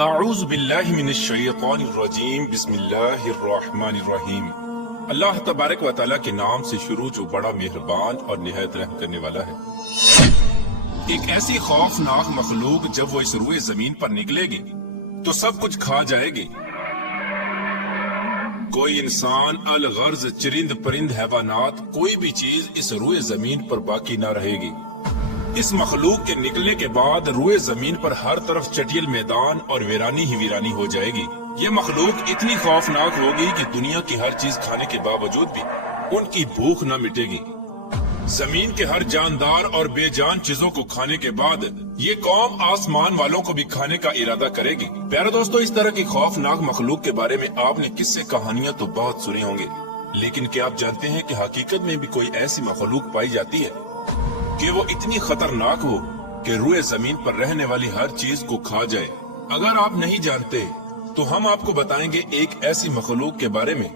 اعوذ باللہ من الشیطان الرجیم بسم اللہ الرحمن الرحیم۔ اللہ تبارک و تعالیٰ کے نام سے شروع جو بڑا مہربان اور نہایت رحم کرنے والا ہے۔ ایک ایسی خوفناک مخلوق جب وہ اس روئے زمین پر نکلے گی تو سب کچھ کھا جائے گی۔ کوئی انسان، الغرض، چرند پرند، حیوانات، کوئی بھی چیز اس روئے زمین پر باقی نہ رہے گی۔ اس مخلوق کے نکلنے کے بعد روئے زمین پر ہر طرف چٹیل میدان اور ویرانی ہی ویرانی ہو جائے گی۔ یہ مخلوق اتنی خوفناک ہوگی کہ دنیا کی ہر چیز کھانے کے باوجود بھی ان کی بھوک نہ مٹے گی۔ زمین کے ہر جاندار اور بے جان چیزوں کو کھانے کے بعد یہ قوم آسمان والوں کو بھی کھانے کا ارادہ کرے گی۔ پیارے دوستو، اس طرح کی خوفناک مخلوق کے بارے میں آپ نے قصے کہانیاں تو بہت سنے ہوں گے، لیکن کیا آپ جانتے ہیں کہ حقیقت میں بھی کوئی ایسی مخلوق پائی جاتی ہے کہ وہ اتنی خطرناک ہو کہ روئے زمین پر رہنے والی ہر چیز کو کھا جائے؟ اگر آپ نہیں جانتے تو ہم آپ کو بتائیں گے ایک ایسی مخلوق کے بارے میں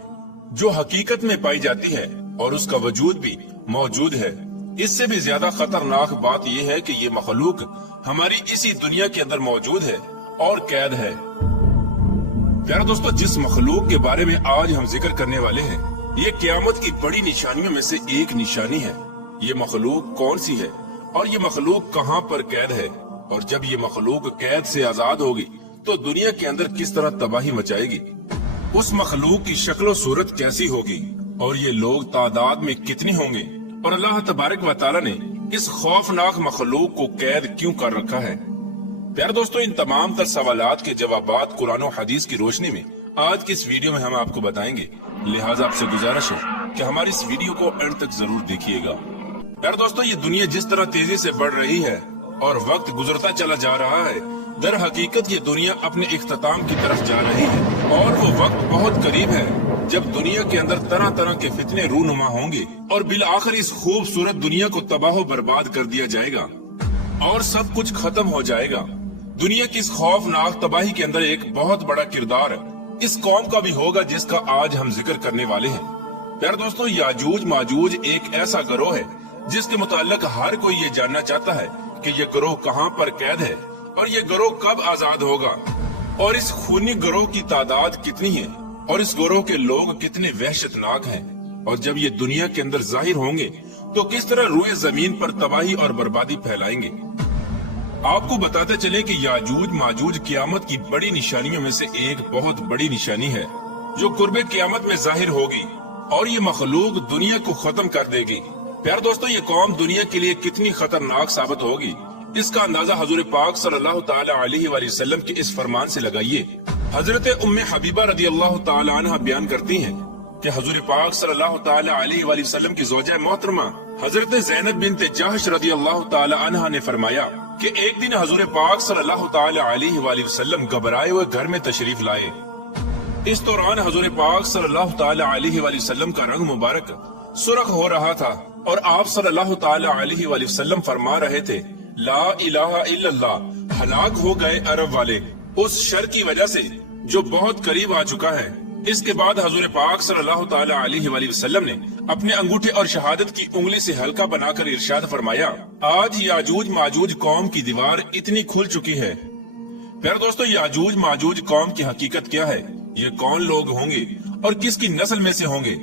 جو حقیقت میں پائی جاتی ہے اور اس کا وجود بھی موجود ہے۔ اس سے بھی زیادہ خطرناک بات یہ ہے کہ یہ مخلوق ہماری اسی دنیا کے اندر موجود ہے اور قید ہے۔ پیارے دوستو، جس مخلوق کے بارے میں آج ہم ذکر کرنے والے ہیں، یہ قیامت کی بڑی نشانیوں میں سے ایک نشانی ہے۔ یہ مخلوق کون سی ہے اور یہ مخلوق کہاں پر قید ہے؟ اور جب یہ مخلوق قید سے آزاد ہوگی تو دنیا کے اندر کس طرح تباہی مچائے گی؟ اس مخلوق کی شکل و صورت کیسی ہوگی اور یہ لوگ تعداد میں کتنے ہوں گے؟ اور اللہ تبارک و تعالیٰ نے اس خوفناک مخلوق کو قید کیوں کر رکھا ہے؟ پیارے دوستو، ان تمام تر سوالات کے جوابات قرآن و حدیث کی روشنی میں آج کی اس ویڈیو میں ہم آپ کو بتائیں گے، لہٰذا آپ سے گزارش ہے کہ ہماری اس ویڈیو کو اینڈ تک ضرور دیکھیے گا۔ پیارے دوستو، یہ دنیا جس طرح تیزی سے بڑھ رہی ہے اور وقت گزرتا چلا جا رہا ہے، در حقیقت یہ دنیا اپنے اختتام کی طرف جا رہی ہے اور وہ وقت بہت قریب ہے جب دنیا کے اندر طرح طرح کے فتنے رونما ہوں گے اور بالآخر اس خوبصورت دنیا کو تباہ و برباد کر دیا جائے گا اور سب کچھ ختم ہو جائے گا۔ دنیا کی اس خوفناک تباہی کے اندر ایک بہت بڑا کردار اس قوم کا بھی ہوگا جس کا آج ہم ذکر کرنے والے ہیں۔ پیارے دوستو، یاجوج ماجوج ایک ایسا گروہ ہے جس کے متعلق ہر کوئی یہ جاننا چاہتا ہے کہ یہ گروہ کہاں پر قید ہے اور یہ گروہ کب آزاد ہوگا، اور اس خونی گروہ کی تعداد کتنی ہے اور اس گروہ کے لوگ کتنے وحشتناک ہیں، اور جب یہ دنیا کے اندر ظاہر ہوں گے تو کس طرح روئے زمین پر تباہی اور بربادی پھیلائیں گے۔ آپ کو بتاتے چلے کہ یاجوج ماجوج قیامت کی بڑی نشانیوں میں سے ایک بہت بڑی نشانی ہے جو قرب قیامت میں ظاہر ہوگی، اور یہ مخلوق دنیا کو ختم کر دے گی۔ پیارے دوستو، یہ قوم دنیا کے لیے کتنی خطرناک ثابت ہوگی، اس کا اندازہ حضور پاک صلی اللہ تعالی علیہ وآلہ وسلم کے اس فرمان سے لگائیے۔ حضرت ام حبیبہ رضی اللہ تعالی عنہ بیان کرتی ہیں کہ حضور پاک صلی اللہ تعالی علیہ وآلہ وسلم کی زوجہ محترمہ حضرت زینب بنت جحش رضی اللہ تعالی عنہ نے فرمایا کہ ایک دن حضور پاک صلی اللہ تعالی علیہ وآلہ وسلم گھبرائے ہوئے گھر میں تشریف لائے۔ اس دوران حضور پاک صلی اللہ تعالی علیہ وآلہ وسلم کا رنگ مبارک سرخ ہو رہا تھا اور آپ صلی اللہ تعالی علیہ وآلہ وسلم فرما رہے تھے، لا الہ الا اللہ، ہلاک ہو گئے عرب والے اس شر کی وجہ سے جو بہت قریب آ چکا ہے۔ اس کے بعد حضور پاک صلی اللہ تعالی علیہ وآلہ وسلم نے اپنے انگوٹھے اور شہادت کی انگلی سے ہلکا بنا کر ارشاد فرمایا، آج یاجوج ماجوج قوم کی دیوار اتنی کھل چکی ہے۔ پیارے دوستو، یاجوج ماجوج قوم کی حقیقت کیا ہے؟ یہ کون لوگ ہوں گے اور کس کی نسل میں سے ہوں گے؟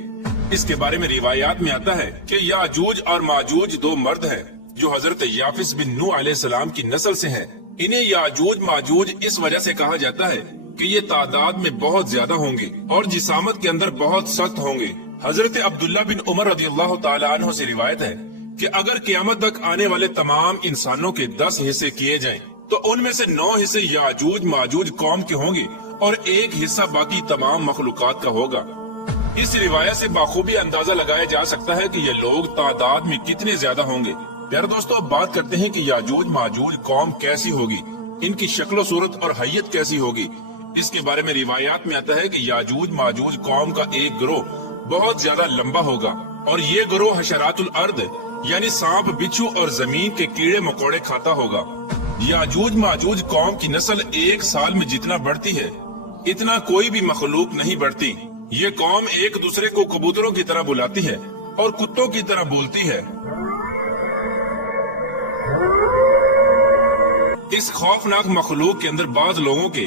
اس کے بارے میں روایات میں آتا ہے کہ یاجوج اور ماجوج دو مرد ہیں جو حضرت یافس بن نوح علیہ السلام کی نسل سے ہیں۔ انہیں یاجوج ماجوج اس وجہ سے کہا جاتا ہے کہ یہ تعداد میں بہت زیادہ ہوں گے اور جسامت کے اندر بہت سخت ہوں گے۔ حضرت عبداللہ بن عمر رضی اللہ تعالی عنہ سے روایت ہے کہ اگر قیامت تک آنے والے تمام انسانوں کے 10 حصے کیے جائیں تو ان میں سے 9 حصے یاجوج ماجوج قوم کے ہوں گے اور ایک حصہ باقی تمام مخلوقات کا ہوگا۔ اس روایت سے بخوبی اندازہ لگایا جا سکتا ہے کہ یہ لوگ تعداد میں کتنے زیادہ ہوں گے۔ پیارے دوستو، اب بات کرتے ہیں کہ یاجوج ماجوج قوم کیسی ہوگی، ان کی شکل و صورت اور حیت کیسی ہوگی۔ اس کے بارے میں روایات میں آتا ہے کہ یاجوج ماجوج قوم کا ایک گروہ بہت زیادہ لمبا ہوگا اور یہ گروہ حشرات الارض یعنی سانپ، بچھو اور زمین کے کیڑے مکوڑے کھاتا ہوگا۔ یاجوج ماجوج قوم کی نسل ایک سال میں جتنا بڑھتی ہے اتنا کوئی بھی مخلوق نہیں بڑھتی۔ یہ قوم ایک دوسرے کو کبوتروں کی طرح بلاتی ہے اور کتوں کی طرح بولتی ہے۔ اس خوفناک مخلوق کے اندر بعض لوگوں کے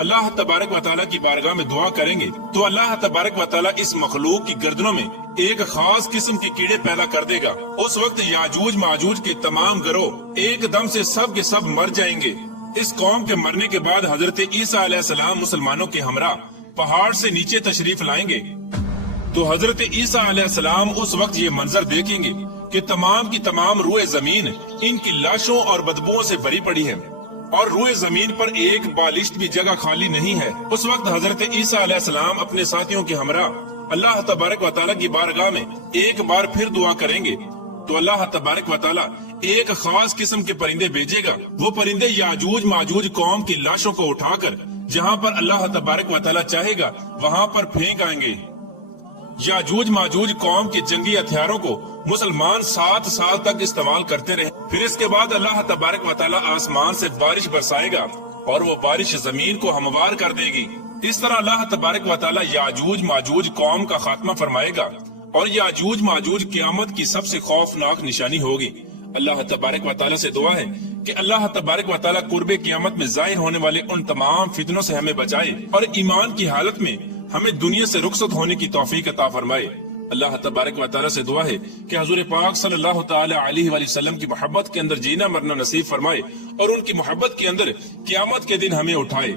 اللہ تبارک و تعالیٰ کی بارگاہ میں دعا کریں گے تو اللہ تبارک و تعالیٰ اس مخلوق کی گردنوں میں ایک خاص قسم کے کیڑے پیدا کر دے گا. اس وقت یاجوج ماجوج کے تمام گروہ ایک دم سے سب کے سب مر جائیں گے. اس قوم کے مرنے کے بعد حضرت عیسیٰ علیہ السلام مسلمانوں کے ہمراہ پہاڑ سے نیچے تشریف لائیں گے تو حضرت عیسیٰ علیہ السلام اس وقت یہ منظر دیکھیں گے کہ تمام کی تمام روئے زمین ان کی لاشوں اور بدبوؤں سے بھری پڑی ہے اور روئے زمین پر ایک بالشت بھی جگہ خالی نہیں ہے. اس وقت حضرت عیسیٰ علیہ السلام اپنے ساتھیوں کے ہمراہ اللہ تبارک و تعالیٰ کی بارگاہ میں ایک بار پھر دعا کریں گے تو اللہ تبارک و تعالیٰ ایک خاص قسم کے پرندے بھیجے گا. وہ پرندے یاجوج ماجوج قوم کی لاشوں کو اٹھا کر جہاں پر اللہ تبارک و تعالیٰ چاہے گا وہاں پر پھینک آئیں گے. یاجوج ماجوج قوم کے جنگی ہتھیاروں کو مسلمان 7 سال تک استعمال کرتے رہے. پھر اس کے بعد اللہ تبارک و تعالیٰ آسمان سے بارش برسائے گا اور وہ بارش زمین کو ہموار کر دے گی. اس طرح اللہ تبارک و تعالیٰ یاجوج ماجوج قوم کا خاتمہ فرمائے گا اور یاجوج ماجوج قیامت کی سب سے خوفناک نشانی ہوگی. اللہ تبارک و تعالیٰ سے دعا ہے کہ اللہ تبارک و تعالیٰ قرب قیامت میں ظاہر ہونے والے ان تمام فتنوں سے ہمیں بچائے اور ایمان کی حالت میں ہمیں دنیا سے رخصت ہونے کی توفیق عطا فرمائے. اللہ تبارک و تعالیٰ سے دعا ہے کہ حضور پاک صلی اللہ تعالی علیہ وآلہ وسلم کی محبت کے اندر جینا مرنا نصیب فرمائے اور ان کی محبت کے اندر قیامت کے دن ہمیں اٹھائے.